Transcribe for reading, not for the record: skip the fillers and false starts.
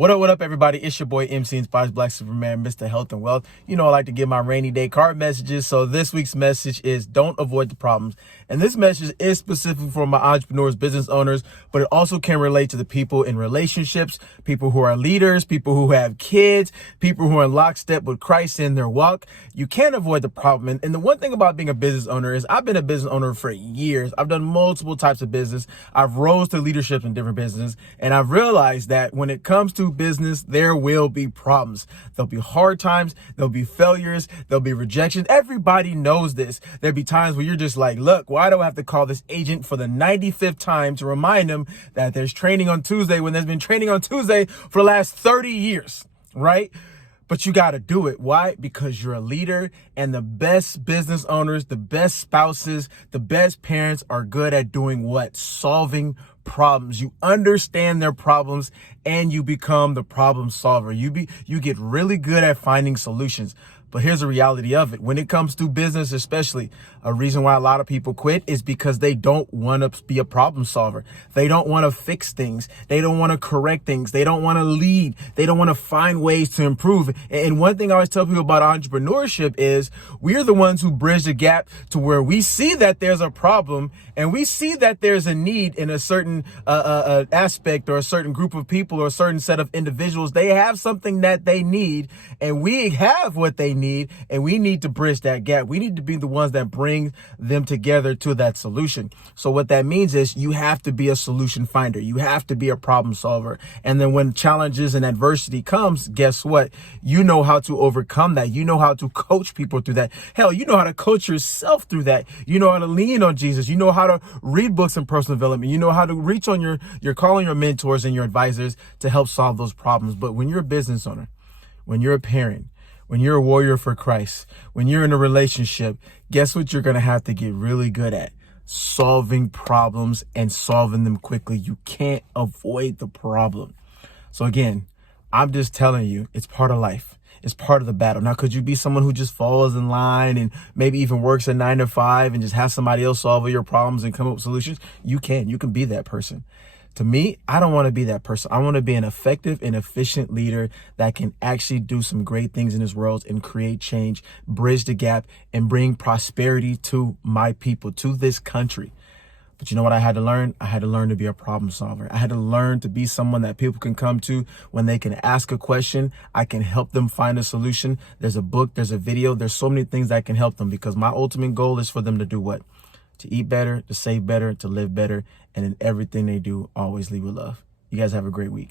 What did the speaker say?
What up, everybody? It's your boy, MC Inspires Black Superman, Mr. Health and Wealth. You know, I like to give my rainy day card messages. So this week's message is don't avoid the problems. And this message is specifically for my entrepreneurs, business owners, but it also can relate to the people in relationships, people who are leaders, people who have kids, people who are in lockstep with Christ in their walk. You can't avoid the problem. And the one thing about being a business owner is I've been a business owner for years. I've done multiple types of business. I've rose to leadership in different businesses. And I've realized that when it comes to business, there will be problems. There'll be hard times. There'll be failures. There'll be rejections. Everybody knows this. There'll be times where you're just like, look, why do I have to call this agent for the 95th time to remind them that there's training on Tuesday when there's been training on Tuesday for the last 30 years, right? But you got to do it. Why? Because you're a leader, and the best business owners, the best spouses, the best parents are good at doing what? Solving problems. You understand their problems and you become the problem solver. You get really good at finding solutions. But here's the reality of it. When it comes to business, especially, a reason why a lot of people quit is because they don't want to be a problem solver. They don't want to fix things. They don't want to correct things. They don't want to lead. They don't want to find ways to improve. And one thing I always tell people about entrepreneurship is we're the ones who bridge the gap to where we see that there's a problem and we see that there's a need in a certain aspect or a certain group of people or a certain set of individuals. They have something that they need and we have what they need, and we need to bridge that gap. We need to be the ones that bring them together to that solution. So what that means is you have to be a solution finder. You have to be a problem solver. And then when challenges and adversity comes, guess what? You know how to overcome that. You know how to coach people through that. Hell, you know how to coach yourself through that. You know how to lean on Jesus. You know how to read books in personal development. You know how to reach on your calling your mentors and your advisors to help solve those problems. But when you're a business owner, when you're a parent, when you're a warrior for Christ, when you're in a relationship, guess what you're going to have to get really good at? Solving problems and solving them quickly. You can't avoid the problem. So again, I'm just telling you, it's part of life. It's part of the battle. Now, could you be someone who just falls in line and maybe even works a 9 to 5 and just have somebody else solve all your problems and come up with solutions? You can be that person. To me, I don't want to be that person. I want to be an effective and efficient leader that can actually do some great things in this world and create change, bridge the gap, and bring prosperity to my people, to this country. But you know what I had to learn? I had to learn to be a problem solver. I had to learn to be someone that people can come to when they can ask a question. I can help them find a solution. There's a book, there's a video, there's so many things that can help them, because my ultimate goal is for them to do what? To eat better, to save better, to live better, and in everything they do, always lead with love. You guys have a great week.